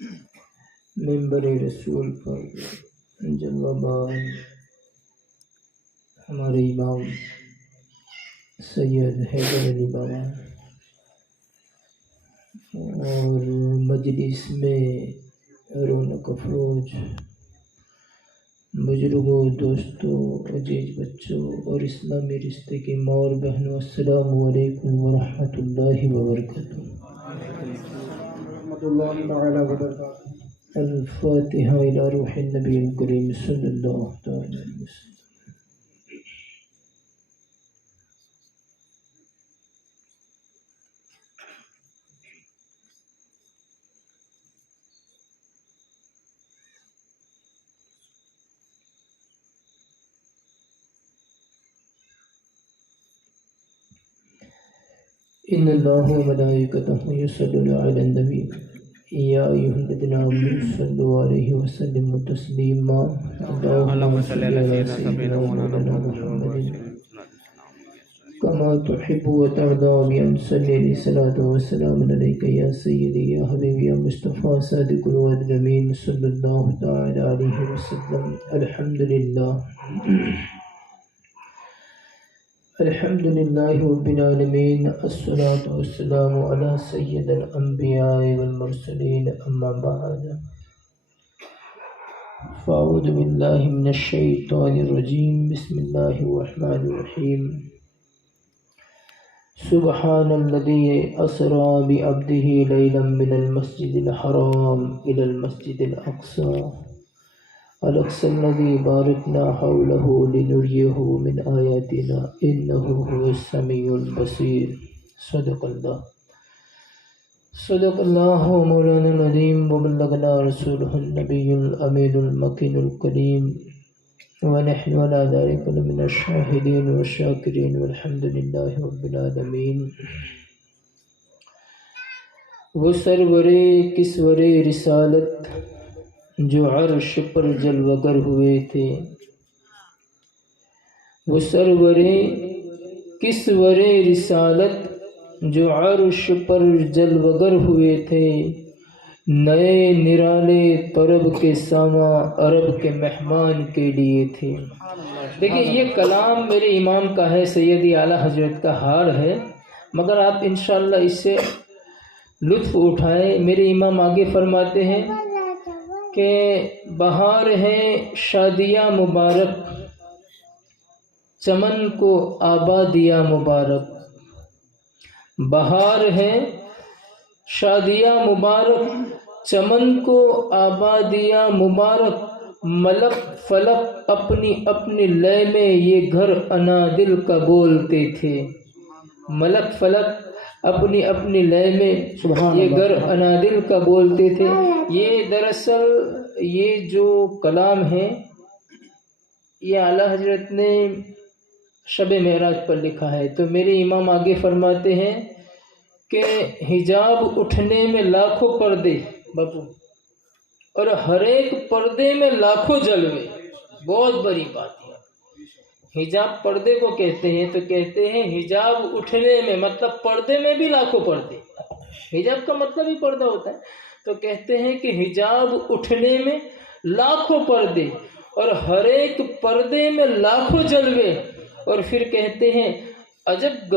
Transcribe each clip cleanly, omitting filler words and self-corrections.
منبر رسول پر جلوہ باز ہمارے امام سید حیدر علی بابا اور مجلس میں رونق افروز بزرگوں، دوستوں، عزیز بچوں اور اسلامی رشتے کی ماں اور بہنوں، السلام علیکم ورحمۃ اللہ وبرکاتہ۔ الفاتحہ الی روح النبی الکریم صلی اللہ تعالی علیہ وسلم۔ ان اللہ و ملائکتہ یصلون علی النبی یا ایھا الذین آمنوا صلوا علیہ وسلموا تسلیما اللہم صل علی سیدنا مولانا محمد کما تحب وترضى بأن صلی علیہ الصلاۃ والسلام علیک یا سیدی یا حبیبی یا مصطفیٰ صادق الوعد الامین صلی اللہ تعالی علیہ وسلم۔ الحمدللہ الحمد للہ رب العالمین، الصلاۃ والسلام علی سید الانبیاء والمرسلین، اما بعد فاعوذ باللہ من الشیطان الرجیم، بسم اللہ الرحمن الرحیم۔ سبحان الذی اسریٰ بعبدہ لیلا من المسجد الحرام الی المسجد الاقصی الذي باركنا حوله لنريه من آياتنا إنه هو السميع البصير۔ صدق الله مولانا العظيم وبلغنا رسوله النبي الأمين المكين الكريم ونحن على ذلك من الشاهدين والشاكرين والحمد لله رب العالمين۔ وہ سرور کسور رسالت جو عرش پر جلوگر ہوئے تھے، وہ سرور کسور رسالت جو عرش پر جلوگر ہوئے تھے، نئے نرالے طرب کے ساماں عرب کے مہمان کے لیے تھے۔ دیکھیں یہ کلام میرے امام کا ہے، سیدی اعلیٰ حضرت کا حال ہے، مگر آپ انشاءاللہ اس سے لطف اٹھائیں۔ میرے امام آگے فرماتے ہیں کہ بہار ہے شادیاں مبارک، چمن کو آبادیاں مبارک۔ بہار ہے شادیاں مبارک، چمن کو آبادیاں مبارک۔ ملک فلک اپنی اپنی لے میں یہ گھر انادل کا بولتے تھے۔ ملک فلک اپنی اپنی لے میں یہ گھر انادل کا بولتے تھے۔ یہ دراصل یہ جو کلام ہے یہ اعلیٰ حضرت نے شب معراج پر لکھا ہے۔ تو میرے امام آگے فرماتے ہیں کہ حجاب اٹھنے میں لاکھوں پردے باپو، اور ہر ایک پردے میں لاکھوں جلوے۔ بہت بڑی بات ہے۔ حجاب پردے کو کہتے ہیں تو کہتے ہیں حجاب اٹھنے میں، مطلب پردے میں بھی لاکھوں پردے۔ حجاب کا مطلب ہی پردہ ہوتا ہے، تو کہتے ہیں کہ حجاب اٹھنے میں لاکھوں پردے اور ہر ایک پردے میں لاکھوں جلوے۔ اور پھر کہتے ہیں عجب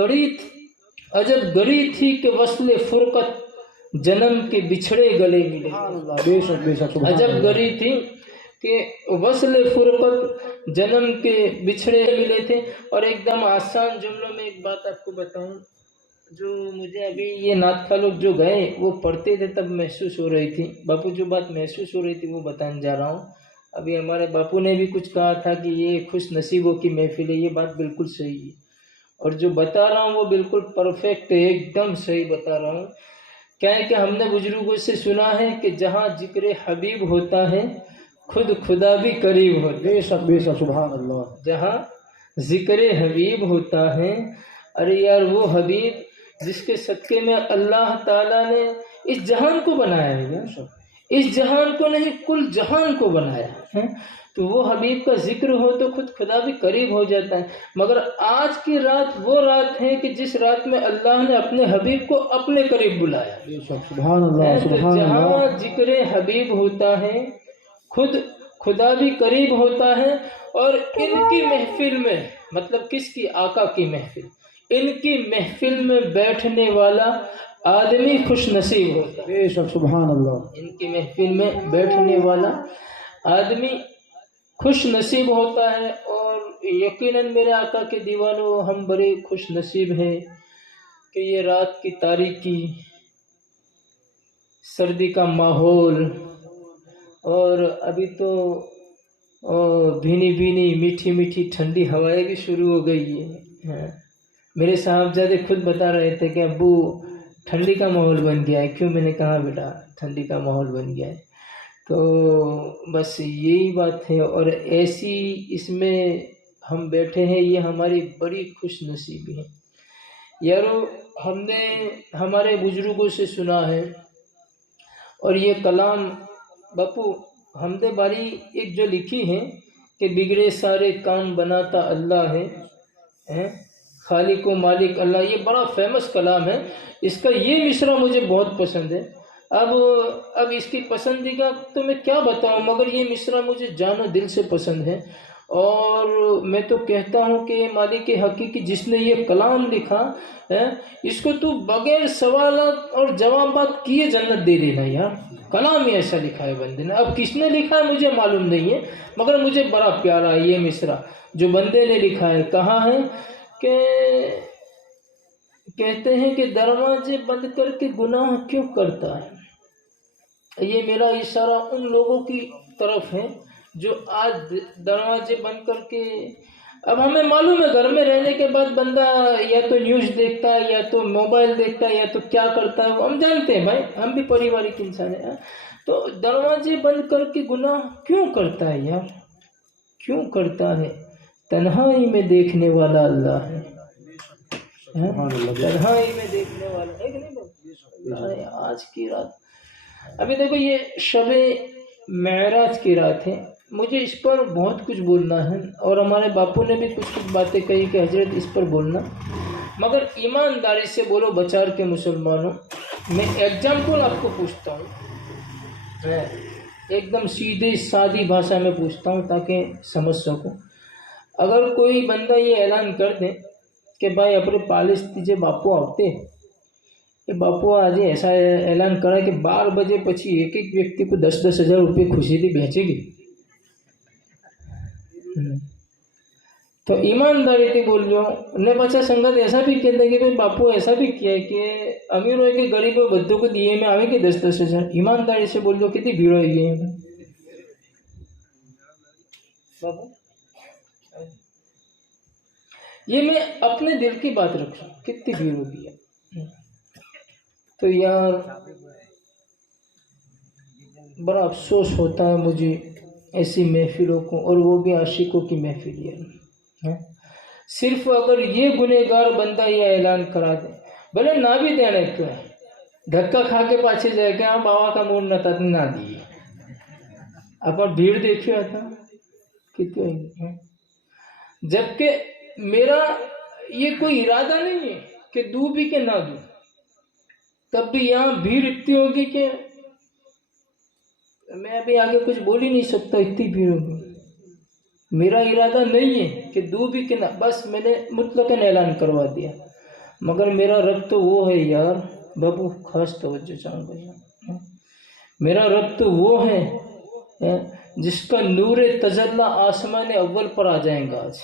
گڑی تھی کہ وصل فرقت جنم کے بچھڑے گلے ملے۔ عجب گڑی تھی کہ وصل فرقت جنم کے بچھڑے ملے تھے۔ اور ایک دم آسان جملوں میں ایک بات آپ کو بتاؤں، جو مجھے ابھی یہ نعت خواہ لوگ جو گئے وہ پڑھتے تھے تب محسوس ہو رہی تھی باپو، جو بات محسوس ہو رہی تھی وہ بتانے جا رہا ہوں۔ ابھی ہمارے باپو نے بھی کچھ کہا تھا کہ یہ خوش نصیبوں کی محفل ہے، یہ بات بالکل صحیح ہے، اور جو بتا رہا ہوں وہ بالکل پرفیکٹ ہے، ایک دم صحیح بتا رہا ہوں۔ کیا ہے کہ ہم نے بزرگوں سے سنا ہے کہ جہاں ذکر حبیب ہوتا ہے خود خدا بھی قریب ہوتا ہے۔ بے شک سبحان اللہ۔ جہاں ذکر حبیب ہوتا ہے، ارے یار وہ حبیب جس کے صدقے میں اللہ تعالیٰ نے اس جہان کو بنایا ہے، اس جہان کو نہیں کل جہان کو بنایا ہے۔ تو وہ حبیب کا ذکر ہو تو خود خدا بھی قریب ہو جاتا ہے۔ مگر آج کی رات وہ رات ہے کہ جس رات میں اللہ نے اپنے حبیب کو اپنے قریب بلایا۔ سبحان اللہ تو سبحان اللہ۔ جہاں ذکر حبیب ہوتا ہے خود خدا بھی قریب ہوتا ہے، اور ان کی محفل میں، مطلب کس کی؟ آقا کی محفل، ان کی محفل میں بیٹھنے والا آدمی خوش نصیب ہوتا ہے۔ بے شک سبحان اللہ۔ ان کی محفل میں بیٹھنے والا آدمی خوش نصیب ہوتا ہے۔ اور یقیناً میرے آقا کے دیوانوں، ہم بڑے خوش نصیب ہیں کہ یہ رات کی تاریکی، سردی کا ماحول، اور ابھی تو بھینی بھینی میٹھی میٹھی ٹھنڈی ہوائیں بھی شروع ہو گئی ہے۔ میرے صاحبزادے خود بتا رہے تھے کہ ابو ٹھنڈی کا ماحول بن گیا ہے۔ کیوں؟ میں نے کہا بیٹا ٹھنڈی کا ماحول بن گیا ہے۔ تو بس یہی بات ہے، اور ایسی اس میں ہم بیٹھے ہیں، یہ ہماری بڑی خوش نصیبی ہے یارو۔ ہم نے ہمارے بزرگوں سے سنا ہے، اور یہ کلام باپو حمد باری ایک جو لکھی ہے کہ بگڑے سارے کام بناتا اللہ ہے، خالق و مالک اللہ، یہ بڑا فیمس کلام ہے۔ اس کا یہ مصرع مجھے بہت پسند ہے۔ اب اس کی پسندیدہ تو میں کیا بتاؤں، مگر یہ مصرع مجھے جان و دل سے پسند ہے، اور میں تو کہتا ہوں کہ مالک حقیقی جس نے یہ کلام لکھا ہے، اس کو تو بغیر سوالات اور جوابات کیے جنت دے دینا یار۔ کلام ہی ایسا لکھا ہے بندے نے۔ اب کس نے لکھا ہے مجھے معلوم نہیں ہے، مگر مجھے بڑا پیارا ہے یہ مصرع جو بندے نے لکھا ہے۔ کہاں ہے کہ کہتے ہیں کہ دروازے بند کر کے گناہ کیوں کرتا ہے۔ یہ میرا اشارہ ان لوگوں کی طرف ہے جو آج دروازے بند کر کے، اب ہمیں معلوم ہے گھر میں رہنے کے بعد بندہ یا تو نیوز دیکھتا ہے، یا تو موبائل دیکھتا ہے، یا تو کیا کرتا ہے، ہم جانتے ہیں بھائی، ہم بھی پریوارک انسان ہیں۔ تو دروازے بند کر کے گناہ کیوں کرتا ہے یار؟ کیوں کرتا ہے؟ تنہائی میں دیکھنے والا اللہ ہے، تنہائی میں دیکھنے والا ہے کہ نہیں؟ آج کی رات، ابھی دیکھو یہ شب معراج کی رات ہے، مجھے اس پر بہت کچھ بولنا ہے، اور ہمارے باپو نے بھی کچھ باتیں کہی کہ حضرت اس پر بولنا، مگر ایمانداری سے بولو بچار کے مسلمانوں۔ میں ایگزامپل آپ کو پوچھتا ہوں، ایک دم سیدھی سادی بھاشا میں پوچھتا ہوں تاکہ سمجھ سکوں۔ اگر کوئی بندہ یہ اعلان کر دے کہ بھائی اپنے پالس تیجے باپو آتے کہ باپو آج ایسا اعلان کرا کہ 12 بجے پچھی ایک ایک ویکتی کو 10-10 ہزار روپے خوشی دی بھیجے گی، تو ایمانداری تھی بول رہا ہوں۔ نے بچہ سنگت ایسا بھی کہتے ہیں کہ باپو ایسا بھی کیا ہے کہ امیر ہوئے کے غریب بدوں کو دیے میں آئے کہ 10-10 ہزار، ایمانداری سے بول رہا ہوں کتنی بھیڑ ہوئی ہے بابو۔ یہ میں اپنے دل کی بات رکھ رہا ہوں، کتنی بھیڑ ہوگی ہے۔ تو یار بڑا افسوس ہوتا ہے مجھے ایسی محفلوں کو، اور وہ بھی عاشقوں کی محفل ہے۔ صرف اگر یہ گنہگار بندہ یہ اعلان کرا دے، بھلے نہ بھی دینے تو ہے، دھکا کھا کے پاچھے جائے کہ ہاں بابا کا موڈ نہ تھا نہ دیے، اپن بھیڑ دیکھے تھا کتنے، جبکہ میرا یہ کوئی ارادہ نہیں ہے کہ دوں بھی کہ نہ دوں، تب بھی یہاں بھیڑ اتنی ہوگی کہ میں ابھی آگے کچھ بول ہی نہیں سکتا، اتنی بھیڑ ہوگی۔ میرا ارادہ نہیں ہے کہ دوں بھی کہ نہ، بس میں نے مطلقاً اعلان کروا دیا، مگر میرا رب تو وہ ہے یار بابو، خاص توجہ چاہوں گا، میرا رب تو وہ ہے جس کا نور تجلی آسمان اول پر آ جائیں گا آج۔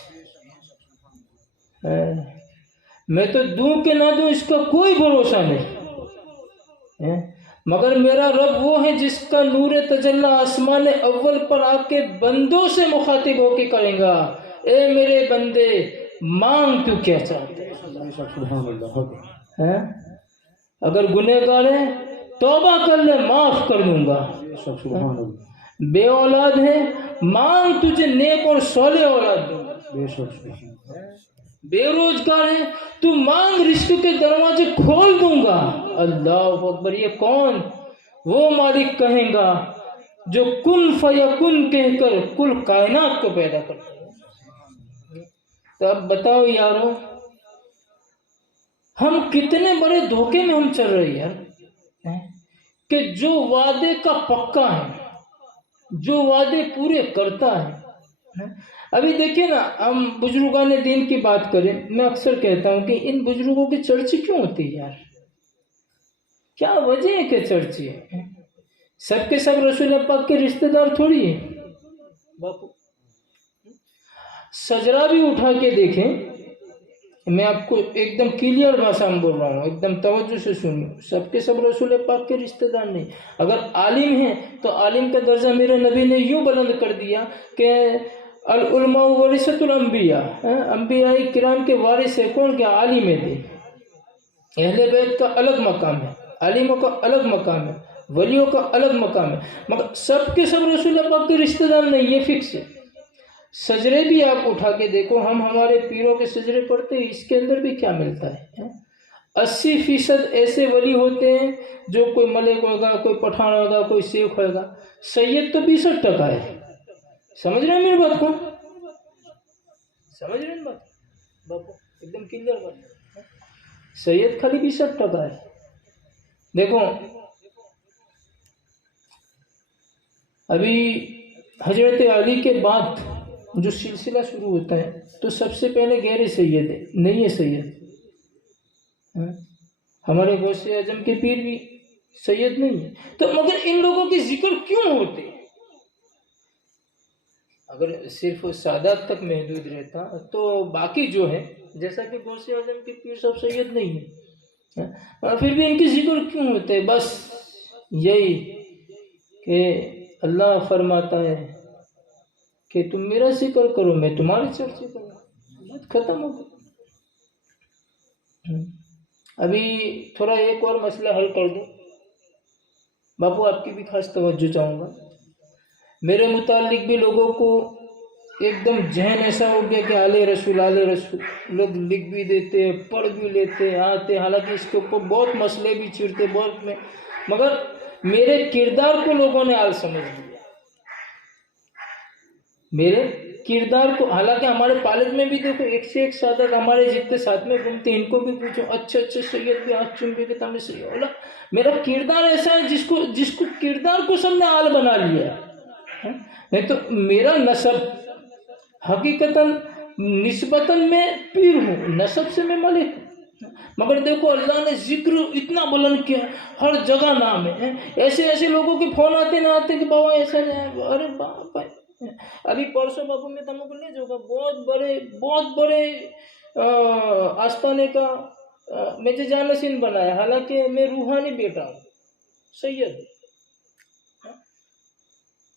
میں تو دوں کہ نہ دوں اس کا کوئی بھروسہ نہیں، مگر میرا رب وہ ہے جس کا نور تجلی آسمان اول پر آ کے بندوں سے مخاطب ہو کے کریں گا، اے میرے بندے مانگ تو کیا چاہتے ہیں؟ اگر گنہگار ہے توبہ کر لے، معاف کر دوں گا۔ بے اولاد ہے مانگ، تجھے نیک اور صالح اولاد دوں گا۔ بے روزگار ہے تو مانگ، رزق کے دروازے کھول دوں گا۔ اللہ اکبر، یہ کون؟ وہ مالک کہیں گا جو کن فیکن کہہ کر کل کائنات کو پیدا کرتا ہے۔ تو اب بتاؤ یارو، ہم کتنے بڑے دھوکے میں ہم چل رہے یار، کہ جو وعدے کا پکا ہے، جو وعدے پورے کرتا ہے۔ ابھی دیکھیں نا، ہم بزرگان دین کی بات کریں، میں اکثر کہتا ہوں کہ ان بزرگوں کی چرچی کیوں ہوتی ہے یار؟ کیا وجہ ہے کہ چرچی ہے؟ سب کے سب رسول پاک کے رشتہ دار تھوڑی ہیں باپو۔ سجرا بھی اٹھا کے دیکھیں، میں آپ کو ایک دم کلیئر بھاشا میں بول رہا ہوں، ایک دم توجہ سے سنیے، سب کے سب رسول پاک کے رشتہ دار نہیں۔ اگر عالم ہیں تو عالم کا درجہ میرے نبی نے یوں بلند کر دیا کہ العلماء ورثۃ الانبیاء، انبیاء کرام کے وارث ہے کون؟ کیا؟ عالم ہے۔ اہل بیت کا الگ مقام ہے، عالموں کا الگ مقام ہے، ولیوں کا الگ مقام ہے، مگر سب کے سب رسول پاک کے رشتہ دار نہیں، یہ فکس ہے۔ سجرے بھی آپ اٹھا کے دیکھو، ہم ہمارے پیروں کے سجرے پڑھتے ہیں، اس کے اندر بھی کیا ملتا ہے؟ 80% ایسے ولی ہوتے ہیں جو کوئی ملک ہوگا، کوئی پٹھان ہوگا، کوئی شیخ ہوگا، سید تو 62% ہے۔ سمجھ رہے ہیں میری بات کو؟ سمجھ رہے ہیں بات باپو؟ ایک دم کلیئر بات، سید خالی 62% ہے۔ دیکھو ابھی حضرت علی کے بعد جو سلسلہ شروع ہوتا ہے تو سب سے پہلے غیر سید ہے، نہیں ہے سید۔ ہمارے غوث اعظم کے پیر بھی سید نہیں ہے، تو مگر ان لوگوں کے ذکر کیوں ہوتے ہیں؟ اگر صرف سادات تک محدود رہتا تو باقی جو ہے، جیسا کہ غوث اعظم کے پیر سب سید نہیں ہے، اور پھر بھی ان کے ذکر کیوں ہوتے ہیں؟ بس یہی کہ اللہ فرماتا ہے کہ تم میرا ذکر کرو، میں تمہاری چرچے کروں، بات ختم ہو گئی۔ ابھی تھوڑا ایک اور مسئلہ حل کر دوں باپو، آپ کی بھی خاص توجہ چاہوں گا۔ میرے متعلق بھی لوگوں کو ایک دم ذہن ایسا ہو گیا کہ آل رسول آل رسول، لوگ لکھ بھی دیتے، پڑھ بھی لیتے، آتے، حالانکہ اس کے اوپر بہت مسئلے بھی چڑتے بہت میں، مگر میرے کردار کو لوگوں نے آل سمجھ لیا، میرے کردار کو۔ حالانکہ ہمارے کالج میں بھی دیکھو ایک سے ایک سادات ہمارے جتنے ساتھ میں گھومتے ان کو بھی پوچھو، اچھے اچھے سید بھی ہاتھ چوم کے تمہیں سید بولا۔ میرا کردار ایسا ہے جس کو کردار کو سب نے آل بنا لیا ہے۔ نہیں تو میرا نسب حقیقتاً نسبتاً میں پیر ہوں، نسب سے میں ملک ہوں، مگر دیکھو اللہ نے ذکر اتنا بلند کیا، ہر جگہ نام ہے۔ ایسے ایسے لوگوں کے فون آتے نہ آتے کہ بابا ایسا نہیں، ارے باپ، ابھی پرسوں باپو میں تم کو لے جاؤں گا، بہت بڑے آستانے کا مجھے جانشین بنایا، حالانکہ میں روحانی بیٹا ہوں، سید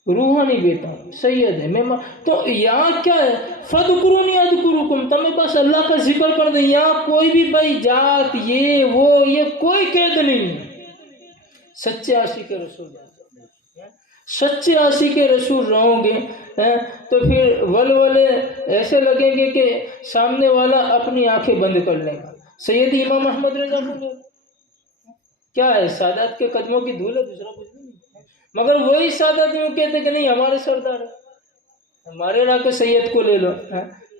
روحانی بیٹا ہوں، سید ہے میں۔ تو یہاں کیا ہے؟ فَذْكُرُونِي أَذْكُرُكُمْ، تمہیں بس اللہ کا ذکر کر دیں، یہاں کوئی بھی بھائی جات یہ وہ یہ کوئی قید نہیں ہے۔ سچے عاشق رسول، سچے عاشق رسول رہو گے تو پھر ولولے ایسے لگیں گے کہ سامنے والا اپنی آنکھیں بند کر لے گا۔ سیدی امام احمد رضا کو کیا ہے؟ سادات کے قدموں کی دھول ہے، دوسرا کچھ نہیں، مگر وہی سادات یوں کہتے کہ نہیں ہمارے سردار ہے، ہمارے علاقے سید کو لے لو،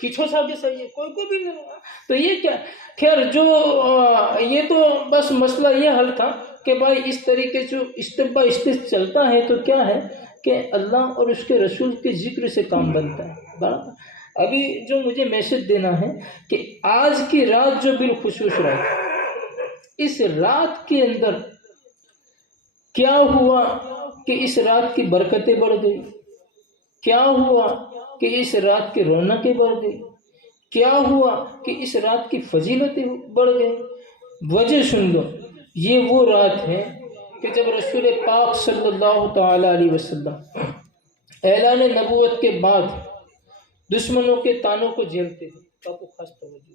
کچھو صاحب کے سید کوئی بھی لے لو۔ تو یہ کیا؟ خیر، جو یہ تو بس مسئلہ یہ حل تھا کہ بھائی اس طریقے سے اسٹیپ بائی اسٹیپ چلتا ہے تو کیا ہے کہ اللہ اور اس کے رسول کے ذکر سے کام بنتا ہے، برابر۔ ابھی جو مجھے میسج دینا ہے کہ آج کی رات جو بالخصوص رات، اس رات کے اندر کیا ہوا کہ اس رات کی برکتیں بڑھ گئی، کیا ہوا کہ اس رات کی رونقیں بڑھ گئی، کیا ہوا کہ اس رات کی فضیلتیں بڑھ گئی؟ وجہ سن لو، یہ وہ رات ہے کہ جب رسول پاک صلی اللہ تعالی علیہ وسلم اعلان نبوت کے بعد دشمنوں کے تانوں کو جھیلتے تھے، آپ کو خاص توجہ،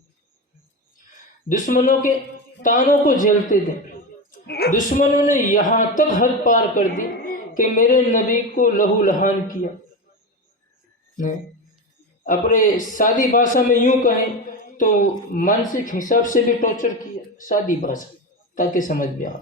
دشمنوں کے تانوں کو جھیلتے تھے۔ دشمنوں نے یہاں تک حد پار کر دی کہ میرے نبی کو لہو لہان کیا، اپنے سادی بھاشا میں یوں کہیں تو مانسک حساب سے بھی ٹارچر کیا، سادی بھاشا تاکہ سمجھ میں آئے۔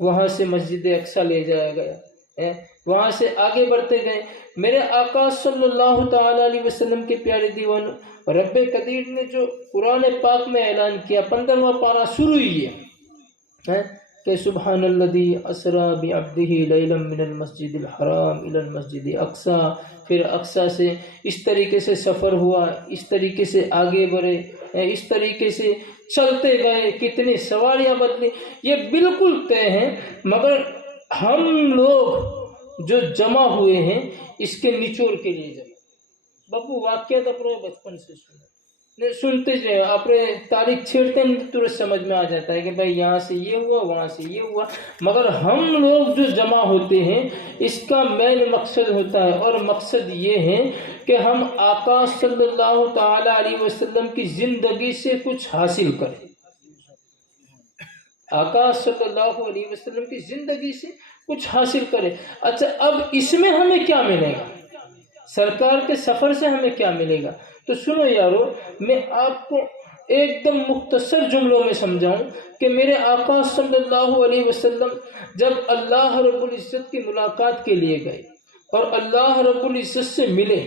وہاں سے مسجد اقصی لے جایا گیا، وہاں سے آگے بڑھتے گئے۔ میرے آقا صلی اللہ تعالی علیہ وسلم کے پیارے دیوانوں، رب قدیر نے جو قرآن پاک میں اعلان کیا، 15واں پارہ شروع ہی ہے کہ سبحان الذی اسریٰ بعبدہ لیلا من المسجد الحرام الی المسجد اقصی، پھر اقصی سے اس طریقے سے سفر ہوا، اس طریقے سے آگے بڑھے، اس طریقے سے چلتے گئے، کتنی سواریاں بدلی، یہ بالکل طے ہیں۔ مگر ہم لوگ جو جمع ہوئے ہیں اس کے نچوڑ کے لیے جمع۔ بابو واقعات اپنے بچپن سے سنتے جو اپنے تاریخ چھیڑتے ہیں، ترنت سمجھ میں آ جاتا ہے کہ بھائی یہاں سے یہ ہوا، وہاں سے یہ ہوا۔ مگر ہم لوگ جو جمع ہوتے ہیں اس کا مین مقصد ہوتا ہے، اور مقصد یہ ہے کہ ہم آقا صلی اللہ تعالی علیہ وسلم کی زندگی سے کچھ حاصل کریں، آقا صلی اللہ علیہ وسلم کی زندگی سے کچھ حاصل کریں۔ اچھا، اب اس میں ہمیں کیا ملے گا؟ سرکار کے سفر سے ہمیں کیا ملے گا؟ تو سنو یارو، میں آپ کو ایک دم مختصر جملوں میں سمجھاؤں کہ میرے آقا صلی اللہ علیہ وسلم جب اللہ رب العزت کی ملاقات کے لیے گئے اور اللہ رب العزت سے ملے،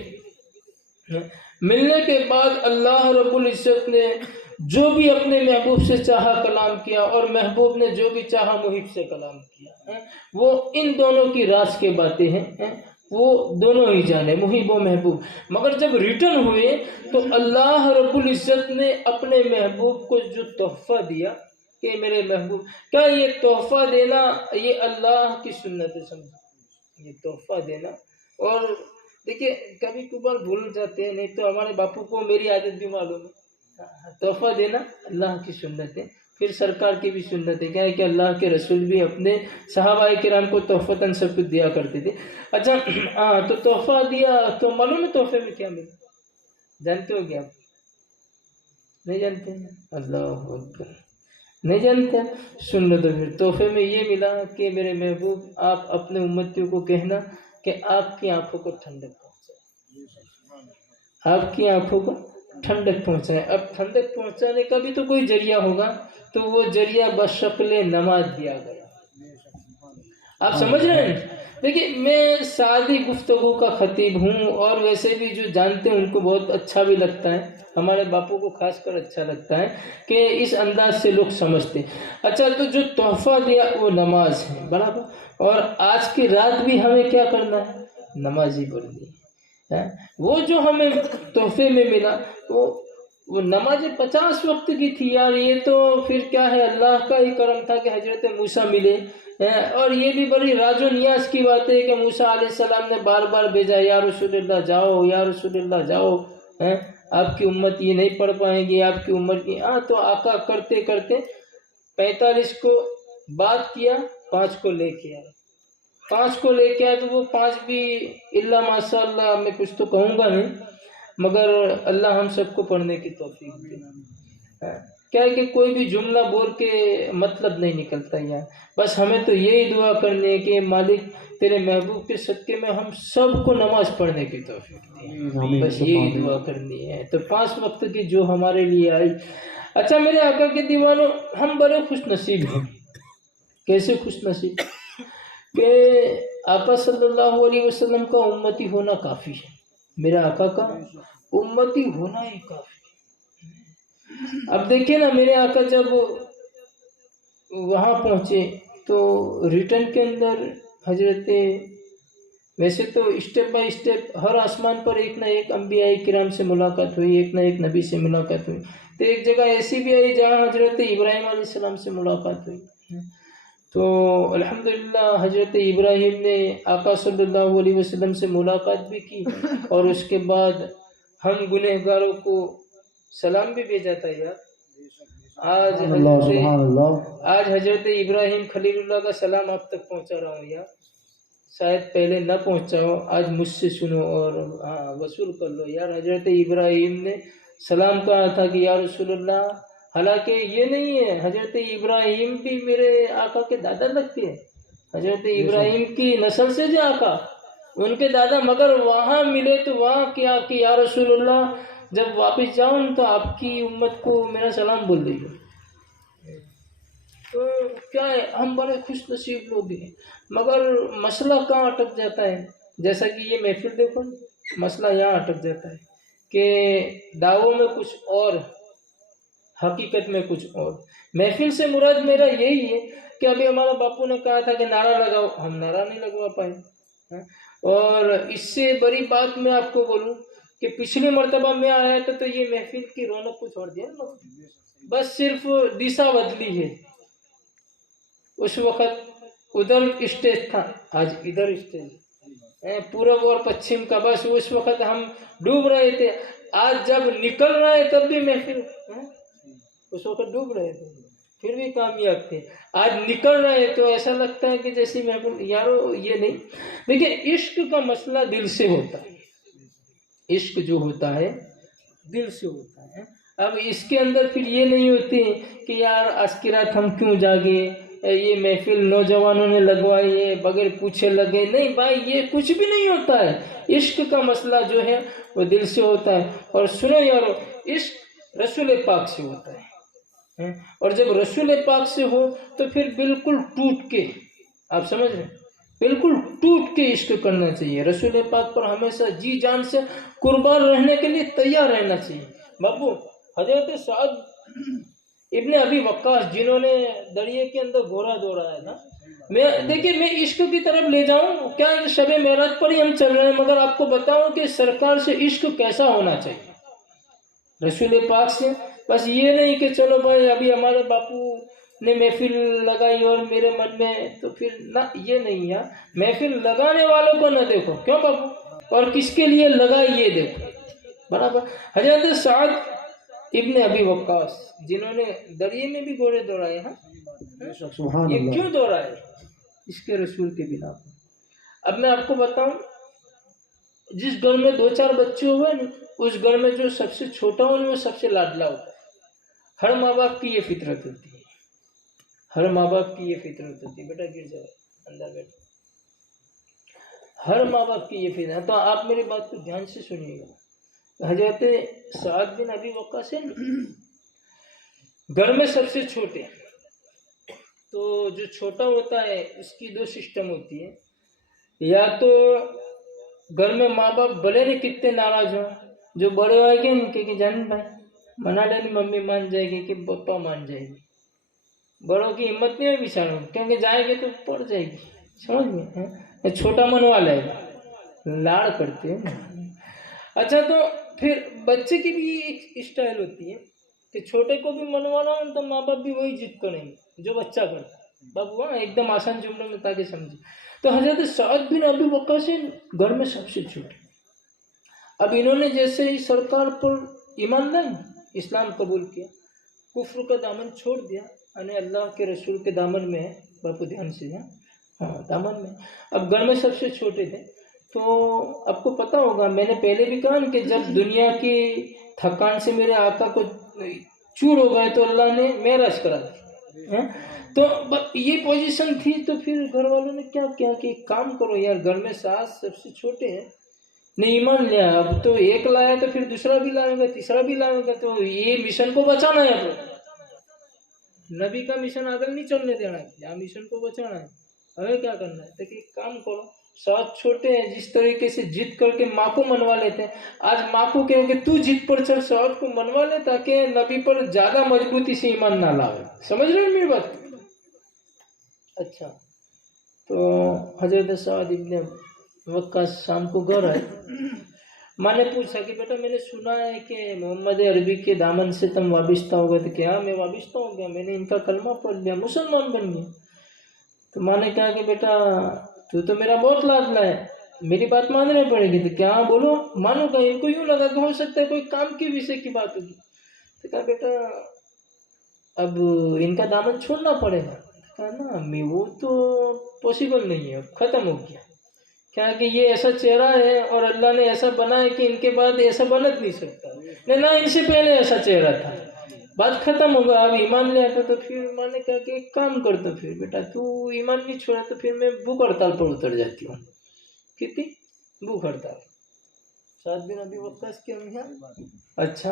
ملنے کے بعد اللہ رب العزت نے جو بھی اپنے محبوب سے چاہا کلام کیا، اور محبوب نے جو بھی چاہا محب سے کلام کیا، وہ ان دونوں کی راز کے باتیں ہیں، وہ دونوں ہی جانے، محب و محبوب۔ مگر جب ریٹرن ہوئے تو اللہ رب العزت نے اپنے محبوب کو جو تحفہ دیا کہ میرے محبوب، کیا یہ تحفہ دینا یہ اللہ کی سنت ہے؟ سمجھو یہ تحفہ دینا، اور دیکھیے کبھی کبھار بھول جاتے ہیں، نہیں تو ہمارے باپو کو میری عادت بھی معلوم ہے، تحفہ دینا اللہ کی سنت ہے۔ پھر سرکار کی بھی سنت ہے، کیا ہے کہ اللہ کے رسول بھی اپنے صحابہ کرام کو تحفتاً سب کچھ دیا کرتے تھے۔ اچھا تو تحفہ دیا تو معلوم ہے تحفے میں کیا ملا؟ جانتے ہو کیا؟ نہیں جانتے ہیں؟ اللہ اکبر، نہیں جانتے؟ سن لو تو پھر تحفے میں یہ ملا کہ میرے محبوب آپ اپنے امتیوں کو کہنا کہ آپ کی آنکھوں کو ٹھنڈک پہنچائے، آپ کی آنکھوں کو ٹھنڈک پہنچائے۔ اب ٹھنڈک پہنچانے کا بھی تو کوئی ذریعہ ہوگا، تو وہ ذریعہ بشکل نماز دیا گیا۔ آپ سمجھ رہے ہیں؟ دیکھیے میں سادی گفتگو کا خطیب ہوں، اور ویسے بھی جو جانتے ہیں ان کو بہت اچھا بھی لگتا ہے، ہمارے باپو کو خاص کر اچھا لگتا ہے کہ اس انداز سے لوگ سمجھتے ہیں۔ اچھا تو جو تحفہ دیا وہ نماز ہے، برابر، اور آج کی رات بھی ہمیں کیا کرنا ہے؟ نماز ہی پڑھنی ہے۔ وہ جو ہمیں تحفے میں ملا وہ نماز 50 وقت کی تھی یار، یہ تو پھر کیا ہے، اللہ کا ہی کرم تھا کہ حضرت موسیٰ ملے، اور یہ بھی بڑی راز و نیاز کی بات ہے کہ موسیٰ علیہ السلام نے بار بار بھیجا، یا رسول اللہ جاؤ، یا رسول اللہ جاؤ، آپ کی امت یہ نہیں پڑھ پائیں گی، آپ کی امت کی۔ تو آقا کرتے کرتے 45 کو بات کیا، 5 کو لے کے آئے، 5 کو لے کے آئے، تو وہ 5 بھی اللہ ماشاء اللہ میں کچھ تو کہوں گا نہیں، مگر اللہ ہم سب کو پڑھنے کی توفیق دے۔ کیا ہے کہ کوئی بھی جملہ بول کے مطلب نہیں نکلتا یار، بس ہمیں تو یہی دعا کرنی ہے کہ مالک تیرے محبوب کے صدقے میں ہم سب کو نماز پڑھنے کی توفیق دے، بس یہی دعا کرنی ہے۔ تو 5 وقت کی جو ہمارے لیے آئی۔ اچھا میرے آقا کے دیوانوں، ہم بڑے خوش نصیب ہیں۔ کیسے خوش نصیب؟ کہ آقا صلی اللہ علیہ وسلم کا امتی ہونا کافی ہے، میرے آقا کا امتی ہونا ہی کافی ہے۔ اب دیکھیں نا، میرے آقا جب وہاں پہنچے تو ریٹرن کے اندر حضرت، ویسے تو اسٹیپ بائی اسٹیپ ہر آسمان پر ایک نہ ایک انبیاء کرام سے ملاقات ہوئی، ایک نہ ایک نبی سے ملاقات ہوئی، تو ایک جگہ ایسی بھی آئی جہاں حضرت ابراہیم علیہ السلام سے ملاقات ہوئی۔ تو الحمدللہ حضرت ابراہیم نے آقا صلی اللہ علیہ وسلم سے ملاقات بھی کی، اور اس کے بعد ہم گنہگاروں کو سلام بھی بھیجا تھا یار۔ آج حضرت ابراہیم خلیل اللہ کا سلام آپ تک پہنچا رہا ہوں یار، شاید پہلے نہ پہنچا ہو، آج مجھ سے سنو اور وصول کر لو یار۔ حضرت ابراہیم نے سلام کہا تھا کہ یا رسول اللہ، حالانکہ یہ نہیں ہے، حضرت ابراہیم بھی میرے آقا کے دادا لگتے ہیں، حضرت ابراہیم کی نسل سے جو آقا ان کے دادا، مگر وہاں ملے تو وہاں کیا کہ یا رسول اللہ جب واپس جاؤں تو آپ کی امت کو میرا سلام بول دیجیے۔ تو کیا ہے، ہم بڑے خوش نصیب لوگ ہیں، مگر مسئلہ کہاں اٹک جاتا ہے؟ جیسا کہ یہ محفل دیکھو، مسئلہ یہاں اٹک جاتا ہے کہ دعووں میں کچھ اور، حقیقت میں کچھ اور۔ محفل سے مراد میرا یہی ہے کہ ابھی ہمارا باپو نے کہا تھا کہ نعرہ لگاؤ، ہم نعرہ نہیں لگوا پائے، اور اس سے بڑی بات میں آپ کو بولوں کہ پچھلی مرتبہ میں آیا تھا تو یہ محفل کی رونق کو چھوڑ دیا نا، بس صرف دشا بدلی ہے۔ اس وقت ادھر اسٹیج تھا، آج ادھر اسٹیج ہے، پورب اور پچھم کا، بس اس وقت ہم ڈوب رہے تھے، آج جب نکل رہے تب بھی محفل، اس وقت ڈوب رہے تھے پھر بھی کامیاب تھے، آج نکل رہے تو ایسا لگتا ہے کہ جیسی محفل۔ یارو یہ نہیں، دیکھیں عشق کا مسئلہ دل سے ہوتا ہے، عشق جو ہوتا ہے دل سے ہوتا ہے۔ اب اس کے اندر پھر یہ نہیں ہوتی کہ یار آج کی رات ہم کیوں جاگے، یہ محفل نوجوانوں نے لگوائی ہے بغیر پوچھے لگے، نہیں بھائی یہ کچھ بھی نہیں ہوتا ہے۔ عشق کا مسئلہ جو ہے وہ دل سے ہوتا ہے۔ اور سنو یارو، عشق رسول پاک سے ہوتا ہے، اور جب رسول پاک سے ہو تو پھر بالکل ٹوٹ کے، آپ سمجھ رہے ہیں، بالکل ٹوٹ کے عشق کرنا چاہیے، رسول پاک پر ہمیشہ جی جان سے قربان رہنے کے لیے تیار رہنا چاہیے۔ بابو حضرت سعد ابن ابی وقاص جنہوں نے دریا کے اندر گھوڑا دوڑایا تھا، دیکھیے میں عشق کی طرف لے جاؤں، کیا شب معراج پر ہی ہم چل رہے ہیں، مگر آپ کو بتاؤں کہ سرکار سے عشق کیسا ہونا چاہیے، رسول پاک سے۔ بس یہ نہیں کہ چلو بھائی ابھی ہمارے باپو نے محفل لگائی اور میرے من میں تو پھر نہ، یہ نہیں ہے، محفل لگانے والوں کو نہ دیکھو کیوں باپو، اور کس کے لیے لگائی یہ دیکھو، برابر۔ حضرت سعد ابن ابی وقاص جنہوں نے دریا میں بھی گھوڑے دوڑائے ہیں، سبحان یہ اللہ۔ کیوں دوڑائے؟ اس کے رسول کے بنا پر۔ اب میں آپ کو بتاؤں، جس گھر میں 2-4 بچے ہوئے نا، اس گھر میں جو سب سے چھوٹا ہو وہ سب سے لاڈلا ہوتا ہے۔ ہر ماں باپ کی یہ فطرت ہوتی ہے، ہر ماں باپ کی یہ فطرت ہوتی ہے، بیٹا گر جائے اندر بیٹا، ہر ماں باپ کی یہ فطرت ہے۔ تو آپ میری بات کو دھیان سے سنیے گا، حضرت سعد بن ابی وقاص ہے گھر میں سب سے چھوٹے، تو جو چھوٹا ہوتا ہے اس کی 2 سسٹم ہوتی ہے، یا تو گھر میں ماں باپ بھلے نہیں کتنے ناراض ہوں، جو بڑے ہوئے گے ان کہ جان بھائی منا لینی، ممی مان جائے گی کہ پپا مان جائے گی، بڑوں کی ہمت نہیں ہے بیچاروں، کیونکہ جائے گے تو پڑ جائے گی، سمجھ میں، چھوٹا منوا لے گا، لاڑ کرتے ہیں۔ اچھا تو پھر بچے کی بھی ایک اسٹائل ہوتی ہے کہ چھوٹے کو بھی منوانا ہو تو ماں باپ بھی وہی ضد کریں گے جو بچہ کرتا ہے، بابو ہاں ایک دم آسان جملوں میں تاکہ سمجھے۔ تو حضرت سعد بن ابی وقاص گھر میں سب سے چھوٹے، اب انہوں نے جیسے ہی سرکار پر ایمان لائے، اسلام قبول کیا، کفر کا دامن چھوڑ دیا، یعنی اللہ کے رسول کے دامن میں ہے، باپو دھیان سے، ہاں دامن میں۔ اب گھر میں سب سے چھوٹے تھے، تو آپ کو پتا ہوگا میں نے پہلے بھی کہا کہ جب دنیا کی تھکان سے میرے آقا کو چور ہو گئے تو اللہ نے معراج کرا دی، تو یہ پوزیشن تھی، تو پھر گھر والوں نے کیا کیا کہ ایک کام کرو یار، گھر میں ساس سب سے چھوٹے ہیں، نے ایمان لیا، اب تو ایک لایا تو پھر دوسرا بھی لائے گا، تیسرا بھی لائے گا، تو یہ مشن کو بچانا ہے، اب نبی کا مشن آگے نہیں چلنے دینا ہے، یہاں مشن کو بچانا ہے، ہمیں کیا کرنا ہے؟ تو ایک کام کرو، ساتھ چھوٹے ہیں، جس طریقے سے جیت کر کے ماں کو منوا لیتے ہیں، آج ماں کو کہو کہ تو جیت پر چل، سعود کو منوا لے تاکہ نبی پر زیادہ مضبوطی سے ایمان نہ لاؤ، سمجھ رہے ہیں میری بات؟ اچھا تو حضرت سعد ابن وقاص شام کو گھر آئے، ماں نے پوچھا کہ بیٹا میں نے سنا ہے کہ محمد عربی کے دامن سے تم وابستہ ہو گئے، تو کیا میں وابستہ ہو گیا، میں نے ان کا کلمہ پڑھ لیا، مسلمان بن گیا۔ تو ماں نے کہا کہ بیٹا تو میرا بہت لاڈلا ہے، میری بات ماننے پڑے گی، تو کیا بولو مانو گا؟ ان کو یوں لگا کہ ہو سکتا ہے کوئی کام کی وشے کی بات ہوگی، تو کہا بیٹا اب ان کا دامن چھوڑنا پڑے گا، کہا نا امی وہ تو پاسبل نہیں ہے، ختم ہو گیا، کیا کہ یہ ایسا چہرہ ہے اور اللہ نے ایسا بنا ہے کہ ان کے بعد ایسا بنت نہیں سکتا، نہ ان سے پہلے ایسا چہرہ تھا، بات ختم ہوگا، اب ایمان لے آتا۔ تو پھر میں نے کہا کہ ایک کام کر دو، پھر بیٹا تو ایمان نہیں چھوڑا تو پھر میں بھوک ہڑتال پر اتر جاتی ہوں۔ کتنی بھوک ہڑتال؟ سعد بن ابی وقاص کی امی، اچھا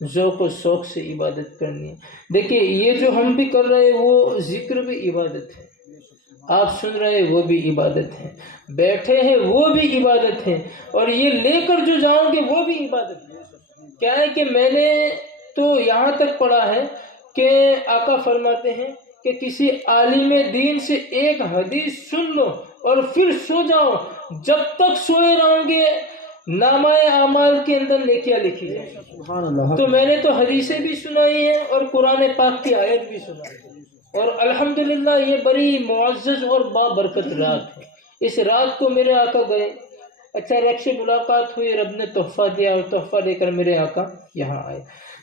ذوق و شوق سے عبادت کرنی ہے. دیکھیے یہ جو ہم بھی کر رہے ہیں وہ ذکر بھی عبادت ہے، آپ سن رہے ہیں وہ بھی عبادت ہے، بیٹھے ہیں وہ بھی عبادت ہے، اور یہ لے کر جو جاؤں گے وہ بھی عبادت ہے. کیا ہے کہ میں نے تو یہاں تک پڑھا ہے کہ آقا فرماتے ہیں کہ کسی عالم دین سے ایک حدیث سن لو اور پھر سو جاؤ، جب تک سوئے رہو گے نامہ اعمال کے اندر نیکیاں لکھی جائیں. سبحان اللہ. تو میں نے تو حدیثیں بھی سنائی ہیں اور قرآن پاک کی آیت بھی سنائی ہے، اور الحمدللہ یہ بڑی معزز اور بابرکت رات ہے. اس رات کو میرے آقا گئے، اچھا رب سے ملاقات ہوئی، رب نے تحفہ دیا اور تحفہ لے کر میرے آقا یہاں آئے.